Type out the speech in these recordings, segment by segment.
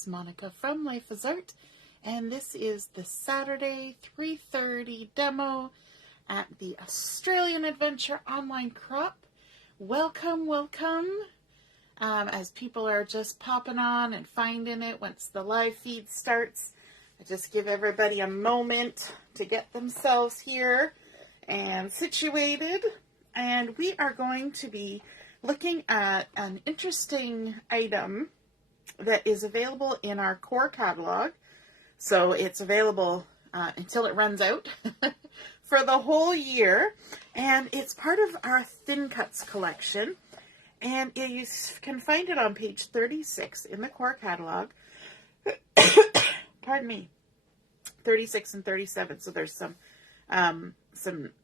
It's Monica from Life is Art, and this is the Saturday 3:30 demo at the Australian Adventure Online Crop. Welcome, welcome. As people are just popping on and finding it once the live feed starts, I just give everybody a moment to get themselves here and situated. And we are going to be looking at an interesting item that is available in our core catalog. So it's available until it runs out for the whole year. And it's part of our Thin Cuts collection. And you can find it on page 36 in the core catalog. Pardon me. 36 and 37. So there's some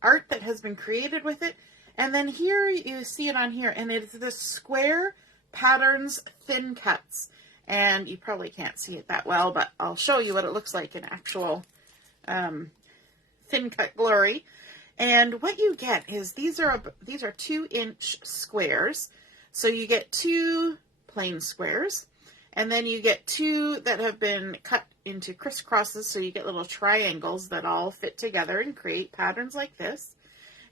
art that has been created with it. And then here you see it on here, and it's the Square Patterns Thin Cuts. And you probably can't see it that well, but I'll show you what it looks like in actual thin cut glory. And what you get is these are 2-inch squares. So you get 2 plain squares, and then you get 2 that have been cut into crisscrosses, so you get little triangles that all fit together and create patterns like this.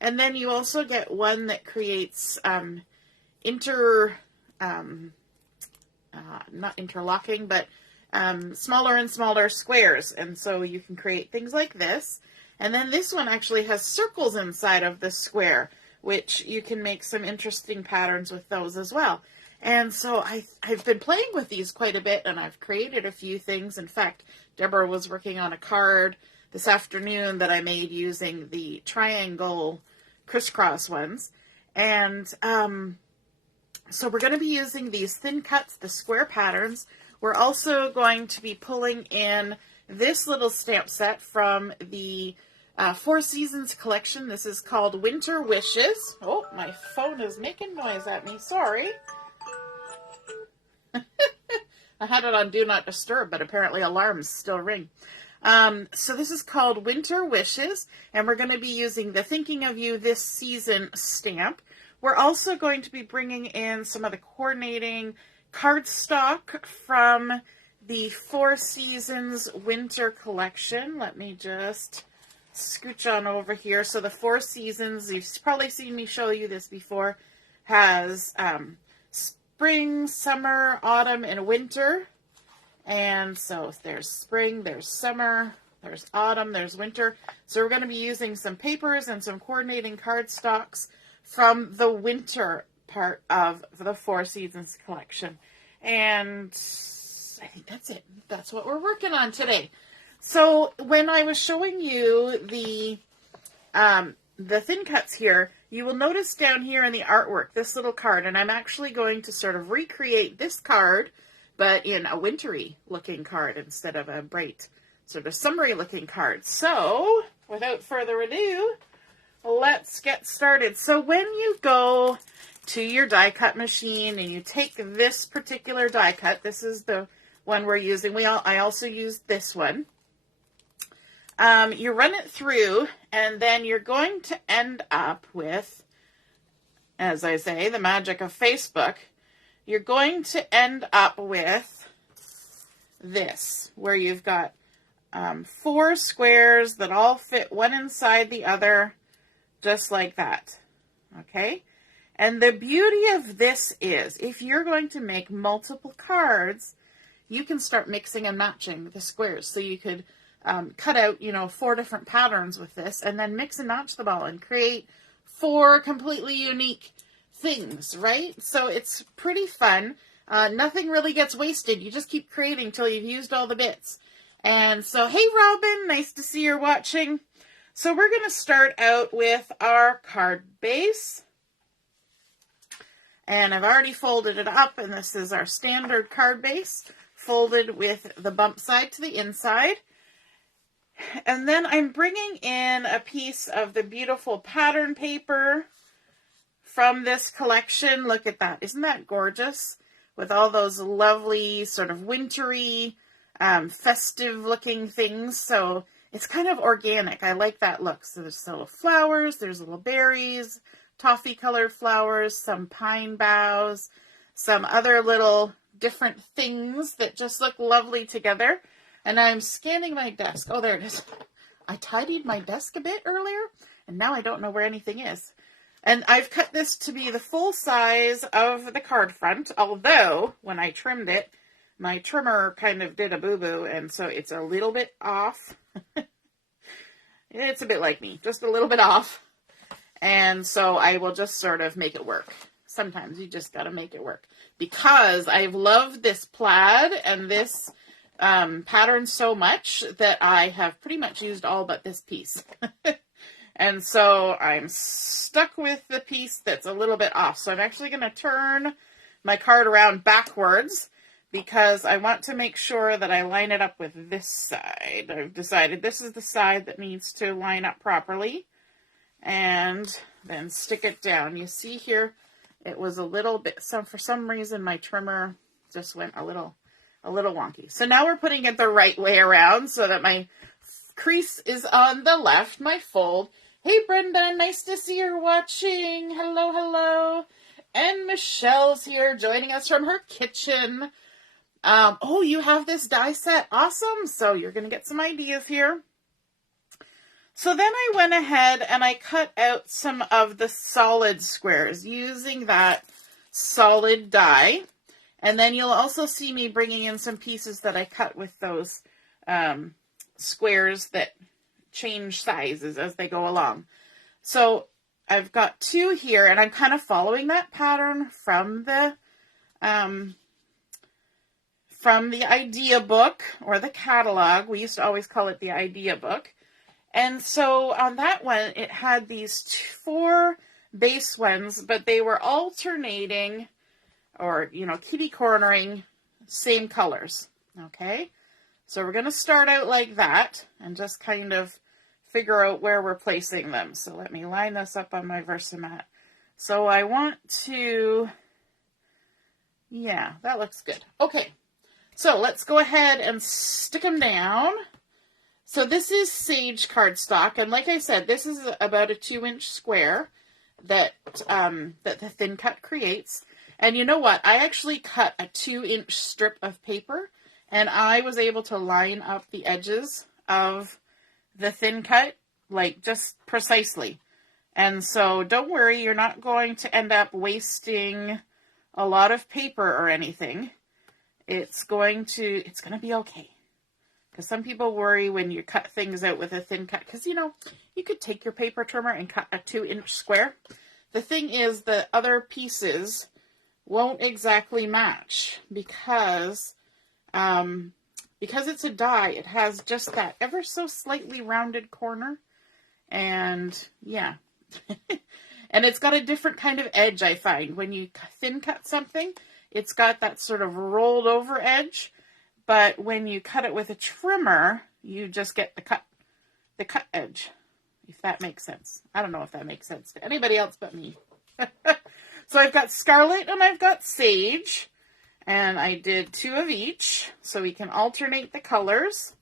And then you also get one that creates not interlocking, but smaller and smaller squares. And so you can create things like this. And then this one actually has circles inside of the square, which you can make some interesting patterns with those as well. And so I've been playing with these quite a bit, and I've created a few things. In fact, Deborah was working on a card this afternoon that I made using the triangle crisscross ones. And so we're going to be using these thin cuts, the square patterns. We're also going to be pulling in this little stamp set from the Four Seasons collection. This is called Winter Wishes. Oh, my phone is making noise at me. Sorry. I had it on Do Not Disturb, but apparently alarms still ring. So this is called Winter Wishes, and we're going to be using the Thinking of You This Season stamp. We're also going to be bringing in some of the coordinating cardstock from the Four Seasons Winter Collection. Let me just scooch on over here. So the Four Seasons, you've probably seen me show you this before, has spring, summer, autumn, and winter. And so there's spring, there's summer, there's autumn, there's winter. So we're going to be using some papers and some coordinating cardstocks from the winter part of the Four Seasons collection. And I think that's it. That's what we're working on today. So when I was showing you the thin cuts here, you will notice down here in the artwork, this little card, and I'm actually going to sort of recreate this card, but in a wintry looking card instead of a bright sort of summery looking card. So without further ado, let's get started. So when you go to your die cut machine and you take this particular die cut, this is the one we're using. I also used this one. You run it through, and then you're going to end up with, as I say, the magic of Facebook. You're going to end up with this, where you've got 4 squares that all fit one inside the other, just like that. Okay? And the beauty of this is, if you're going to make multiple cards, you can start mixing and matching the squares. So you could cut out, 4 different patterns with this, and then mix and match them all and create 4 completely unique things, right? So it's pretty fun. Nothing really gets wasted. You just keep creating till you've used all the bits. And so, hey Robin, nice to see you're watching. So we're going to start out with our card base. And I've already folded it up, and this is our standard card base, folded with the bump side to the inside. And then I'm bringing in a piece of the beautiful pattern paper from this collection. Look at that. Isn't that gorgeous? With all those lovely sort of wintry, festive looking things. So it's kind of organic. I like that look. So there's little flowers, there's little berries, toffee colored flowers, some pine boughs, some other little different things that just look lovely together. And I'm scanning my desk. Oh, there it is. I tidied my desk a bit earlier, and now I don't know where anything is. And I've cut this to be the full size of the card front, although when I trimmed it, my trimmer kind of did a boo-boo, and so it's a little bit off. It's a bit like me, just a little bit off. And so I will just sort of make it work. Sometimes you just got to make it work. Because I've loved this plaid and this pattern so much that I have pretty much used all but this piece. And so I'm stuck with the piece that's a little bit off. So I'm actually going to turn my card around backwards because I want to make sure that I line it up with this side. I've decided this is the side that needs to line up properly. And then stick it down. You see here, it was a little bit, for some reason my trimmer just went a little wonky. So now we're putting it the right way around so that my crease is on the left, my fold. Hey Brenda, nice to see you're watching. Hello, hello. And Michelle's here joining us from her kitchen. Oh, you have this die set. Awesome. So you're going to get some ideas here. So then I went ahead and I cut out some of the solid squares using that solid die. And then you'll also see me bringing in some pieces that I cut with those squares that change sizes as they go along. So I've got two here, and I'm kind of following that pattern from the idea book or the catalog. We used to always call it the idea book. And so on that one, it had these 4 base ones, but they were alternating or, kitty cornering same colors. Okay. So we're going to start out like that and just kind of figure out where we're placing them. So let me line this up on my Versamark. So I want to, yeah, that looks good. Okay. So let's go ahead and stick them down. So this is sage cardstock, and like I said, this is about a 2-inch square that that the thin cut creates. And you know what? I actually cut a 2-inch strip of paper, and I was able to line up the edges of the thin cut, like just precisely. And so don't worry, you're not going to end up wasting a lot of paper or anything. It's going to be okay. Because some people worry when you cut things out with a thin cut. Because, you could take your paper trimmer and cut a 2-inch square. The thing is, the other pieces won't exactly match. Because it's a die, it has just that ever so slightly rounded corner. And, yeah. And it's got a different kind of edge, I find. When you thin cut something, it's got that sort of rolled over edge. But when you cut it with a trimmer, you just get the cut edge, if that makes sense. I don't know if that makes sense to anybody else but me. So I've got scarlet and I've got sage, and I did 2 of each, so we can alternate the colors.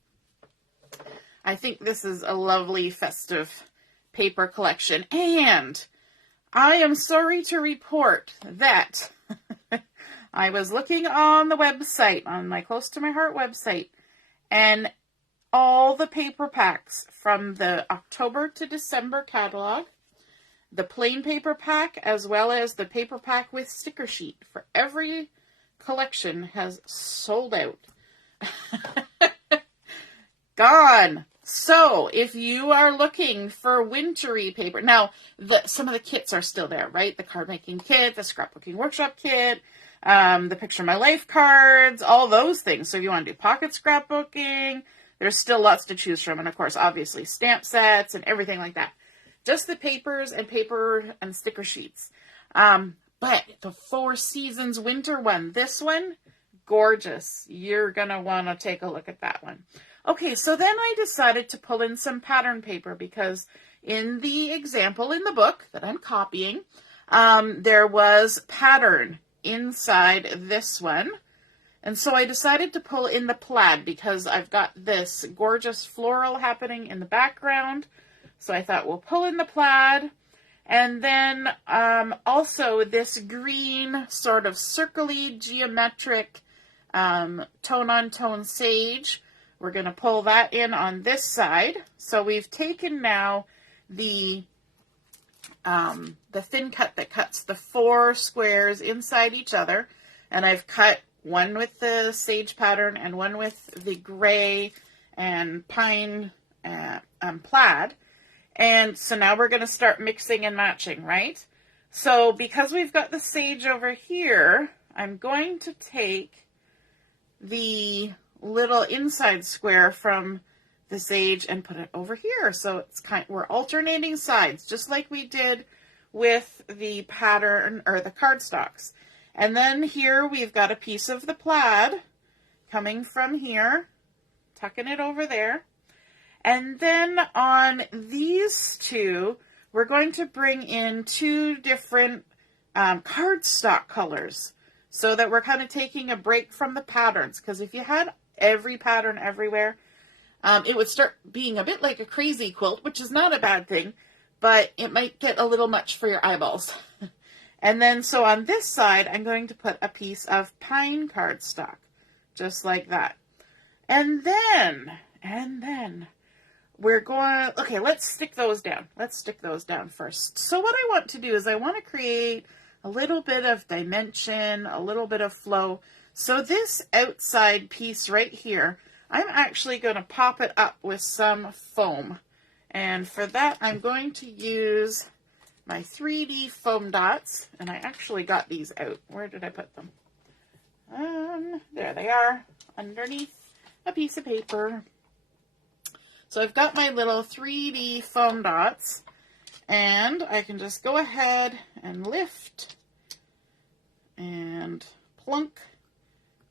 I think this is a lovely festive paper collection, and I am sorry to report that I was looking on the website, on my Close to My Heart website, and all the paper packs from the October to December catalog, the plain paper pack, as well as the paper pack with sticker sheet for every collection has sold out. Gone. So, if you are looking for wintry paper, now, some of the kits are still there, right? The card making kit, the scrapbooking workshop kit, the Picture My Life cards, all those things. So if you want to do pocket scrapbooking, there's still lots to choose from. And of course, obviously, stamp sets and everything like that. Just the papers and sticker sheets. But the 4 Seasons winter one, this one, gorgeous. You're going to want to take a look at that one. Okay, so then I decided to pull in some pattern paper because in the example in the book that I'm copying, there was pattern inside this one. And so I decided to pull in the plaid because I've got this gorgeous floral happening in the background. So I thought we'll pull in the plaid. And then also this green sort of circly geometric tone on tone sage. We're going to pull that in on this side. So we've taken now the thin cut that cuts the 4 squares inside each other, and I've cut one with the sage pattern and one with the gray and pine plaid. And so now we're going to start mixing and matching, right? So because we've got the sage over here, I'm going to take the little inside square from the sage and put it over here. So it's we're alternating sides, just like we did with the pattern or the cardstocks. And then here we've got a piece of the plaid coming from here, tucking it over there. And then on these two, we're going to bring in 2 different cardstock colors so that we're kind of taking a break from the patterns. Because if you had every pattern everywhere, it would start being a bit like a crazy quilt, which is not a bad thing, but it might get a little much for your eyeballs. And then, so on this side, I'm going to put a piece of pine cardstock, just like that. And then, we're going, okay, let's stick those down. Let's stick those down first. So what I want to do is I want to create a little bit of dimension, a little bit of flow. So this outside piece right here, I'm actually going to pop it up with some foam. And for that, I'm going to use my 3D foam dots. And I actually got these out. Where did I put them? There they are, underneath a piece of paper. So I've got my little 3D foam dots. And I can just go ahead and lift and plunk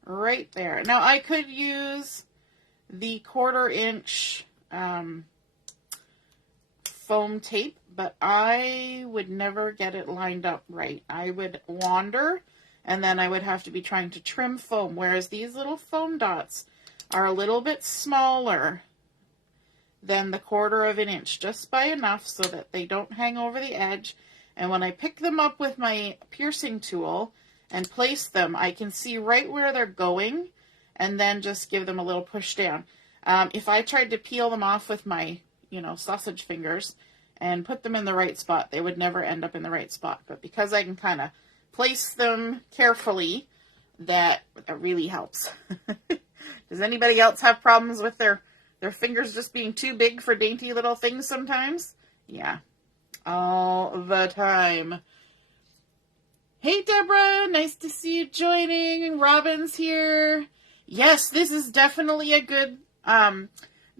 right there. Now I could use the 1/4 inch foam tape, but I would never get it lined up right. I would wander, and then I would have to be trying to trim foam, whereas these little foam dots are a little bit smaller than the 1/4 inch, just by enough so that they don't hang over the edge. And when I pick them up with my piercing tool and place them, I can see right where they're going, and then just give them a little push down. If I tried to peel them off with my, sausage fingers and put them in the right spot, they would never end up in the right spot. But because I can kind of place them carefully, that really helps. Does anybody else have problems with their fingers just being too big for dainty little things sometimes? Yeah, all the time. Hey, Deborah, nice to see you joining. Robin's here. Yes, this is definitely a good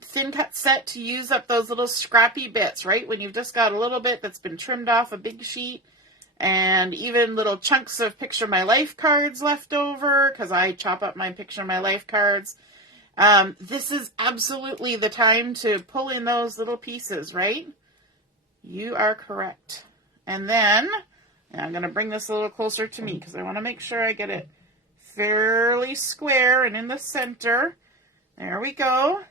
thin cut set to use up those little scrappy bits, right? When you've just got a little bit that's been trimmed off a big sheet, and even little chunks of Picture My Life cards left over, because I chop up my Picture My Life cards. This is absolutely the time to pull in those little pieces, right? You are correct. And then, I'm going to bring this a little closer to me because I want to make sure I get it fairly square and in the center. There we go.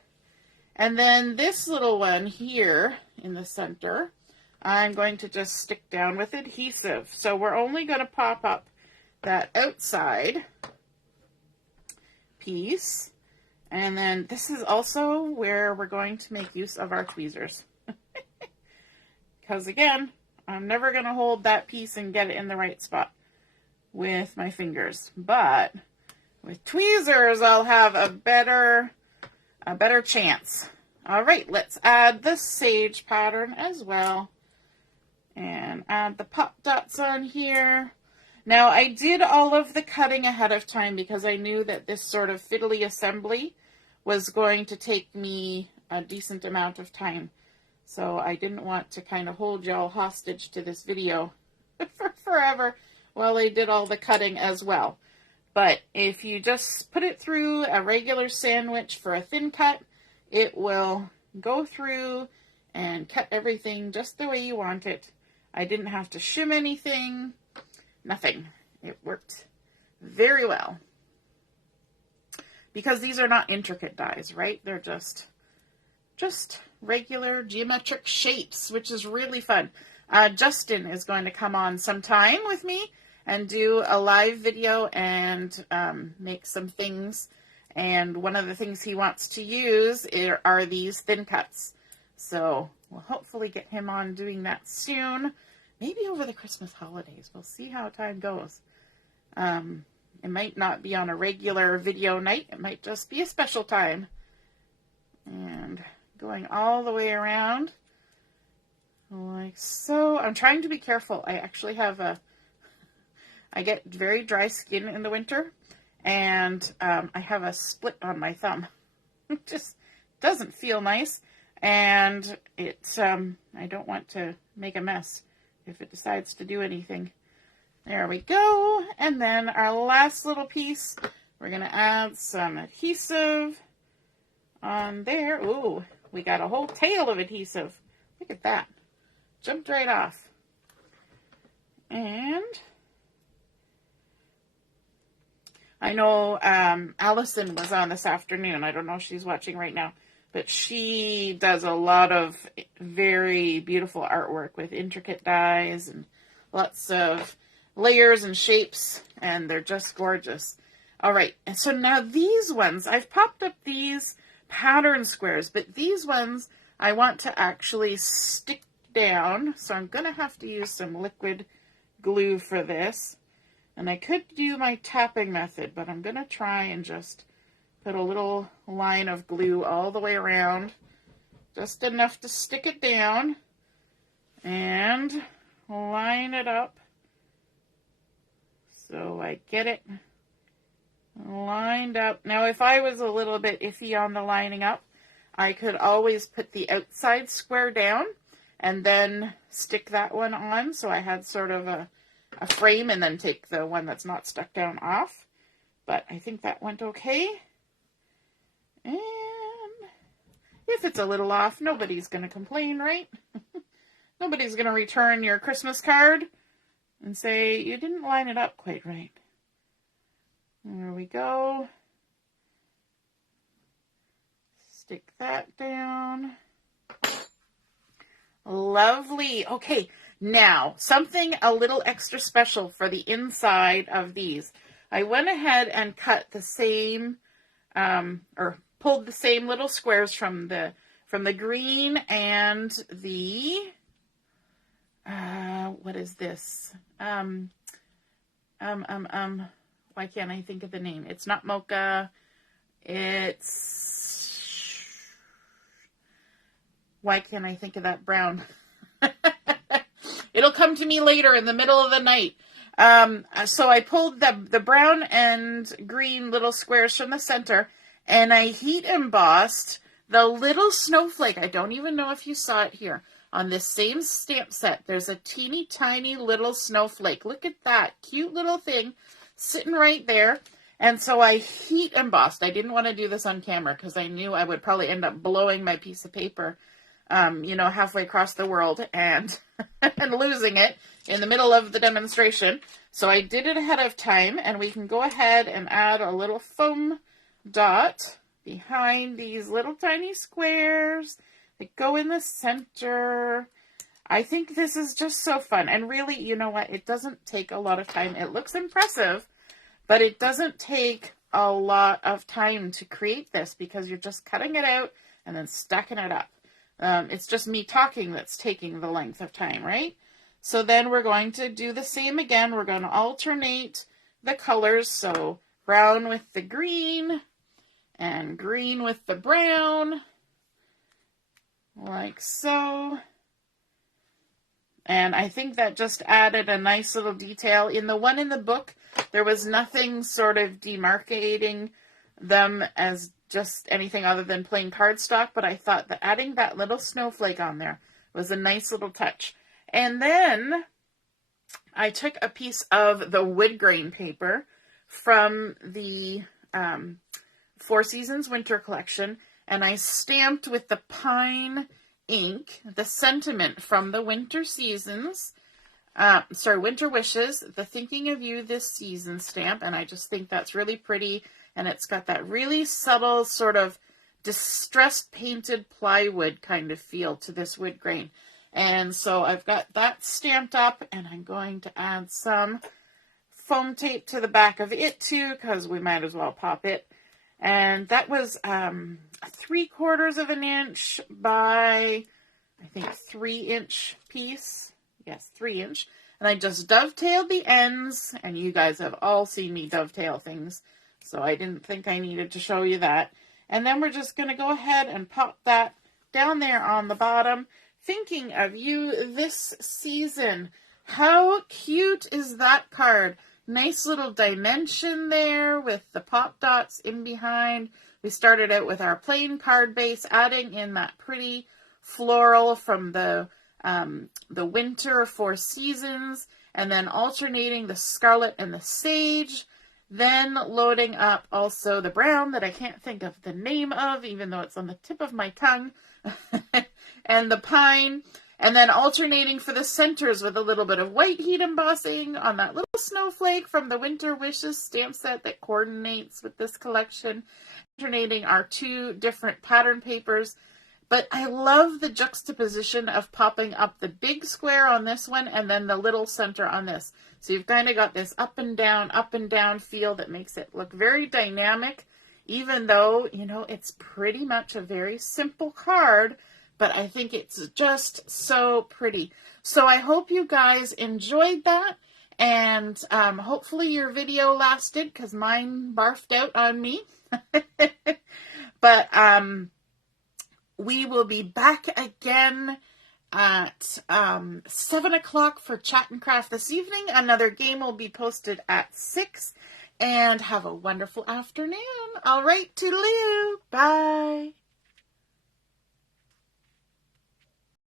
And then this little one here in the center, I'm going to just stick down with adhesive. So we're only going to pop up that outside piece. And then this is also where we're going to make use of our tweezers. Because again, I'm never going to hold that piece and get it in the right spot with my fingers. But with tweezers, I'll have a better chance. All right, let's add the sage pattern as well. And add the pop dots on here. Now, I did all of the cutting ahead of time because I knew that this sort of fiddly assembly was going to take me a decent amount of time. So I didn't want to kind of hold y'all hostage to this video for forever while I did all the cutting as well. But if you just put it through a regular sandwich for a thin cut, it will go through and cut everything just the way you want it. I didn't have to shim anything, nothing. It worked very well. Because these are not intricate dies, right? They're just regular geometric shapes, which is really fun. Justin is going to come on sometime with me, and do a live video and make some things. And one of the things he wants to use are these thin cuts. So we'll hopefully get him on doing that soon. Maybe over the Christmas holidays. We'll see how time goes. It might not be on a regular video night. It might just be a special time. And going all the way around like so. I'm trying to be careful. I actually have I get very dry skin in the winter, and I have a split on my thumb. It just doesn't feel nice, and I don't want to make a mess if it decides to do anything. There we go. And then our last little piece, we're going to add some adhesive on there. Ooh, we got a whole tail of adhesive. Look at that. Jumped right off. And I know Allison was on this afternoon. I don't know if she's watching right now, but she does a lot of very beautiful artwork with intricate dies and lots of layers and shapes, and they're just gorgeous. All right, and so now these ones, I've popped up these pattern squares, but these ones I want to actually stick down, so I'm going to have to use some liquid glue for this. And I could do my tapping method, but I'm going to try and just put a little line of glue all the way around, just enough to stick it down, and line it up so I get it lined up. Now, if I was a little bit iffy on the lining up, I could always put the outside square down and then stick that one on, so I had sort of a frame, and then take the one that's not stuck down off. But I think that went okay. And if it's a little off, nobody's going to complain, right? Nobody's going to return your Christmas card and say, you didn't line it up quite right. There we go. Stick that down. Lovely. Okay, now something a little extra special for the inside of these. I went ahead and cut the same, or pulled the same little squares from the green and the, what is this? Why can't I think of the name? It's not mocha. Why can't I think of that brown? It'll come to me later in the middle of the night. So I pulled the brown and green little squares from the center, and I heat embossed the little snowflake. I don't even know if you saw it here. On this same stamp set, there's a teeny tiny little snowflake. Look at that cute little thing sitting right there. And so I heat embossed. I didn't want to do this on camera because I knew I would probably end up blowing my piece of paper, halfway across the world and and losing it in the middle of the demonstration. So I did it ahead of time, and we can go ahead and add a little foam dot behind these little tiny squares that go in the center. I think this is just so fun. And really, you know what? It doesn't take a lot of time. It looks impressive, but it doesn't take a lot of time to create this because you're just cutting it out and then stacking it up. It's just me talking that's taking the length of time, right? So then we're going to do the same again. We're going to alternate the colors. So brown with the green and green with the brown, like so. And I think that just added a nice little detail. In the one in the book, there was nothing sort of demarcating them as just anything other than plain cardstock, but I thought that adding that little snowflake on there was a nice little touch. And then I took a piece of the wood grain paper from the Four Seasons Winter Collection, and I stamped with the pine ink the sentiment from the Winter Seasons, Winter Wishes, the Thinking of You This Season stamp, and I just think that's really pretty. And it's got that really subtle sort of distressed painted plywood kind of feel to this wood grain. And so I've got that stamped up, and I'm going to add some foam tape to the back of it too, because we might as well pop it. And that was a 3/4 of an inch by, I think, 3-inch piece. Yes, 3-inch. And I just dovetailed the ends, and you guys have all seen me dovetail things, so I didn't think I needed to show you that. And then we're just going to go ahead and pop that down there on the bottom. Thinking of you this season. How cute is that card? Nice little dimension there with the pop dots in behind. We started out with our plain card base, adding in that pretty floral from the winter 4 seasons, and then alternating the scarlet and the sage. Then loading up also the brown that I can't think of the name of, even though it's on the tip of my tongue, and the pine, and then alternating for the centers with a little bit of white heat embossing on that little snowflake from the Winter Wishes stamp set that coordinates with this collection, alternating our 2 different pattern papers. But I love the juxtaposition of popping up the big square on this one and then the little center on this. So you've kind of got this up and down feel that makes it look very dynamic, even though, you know, it's pretty much a very simple card, but I think it's just so pretty. So I hope you guys enjoyed that, and hopefully your video lasted, because mine barfed out on me. But we will be back again at 7 o'clock for Chat and Craft this evening. Another game will be posted at 6. And have a wonderful afternoon. All right, toodaloo. Bye.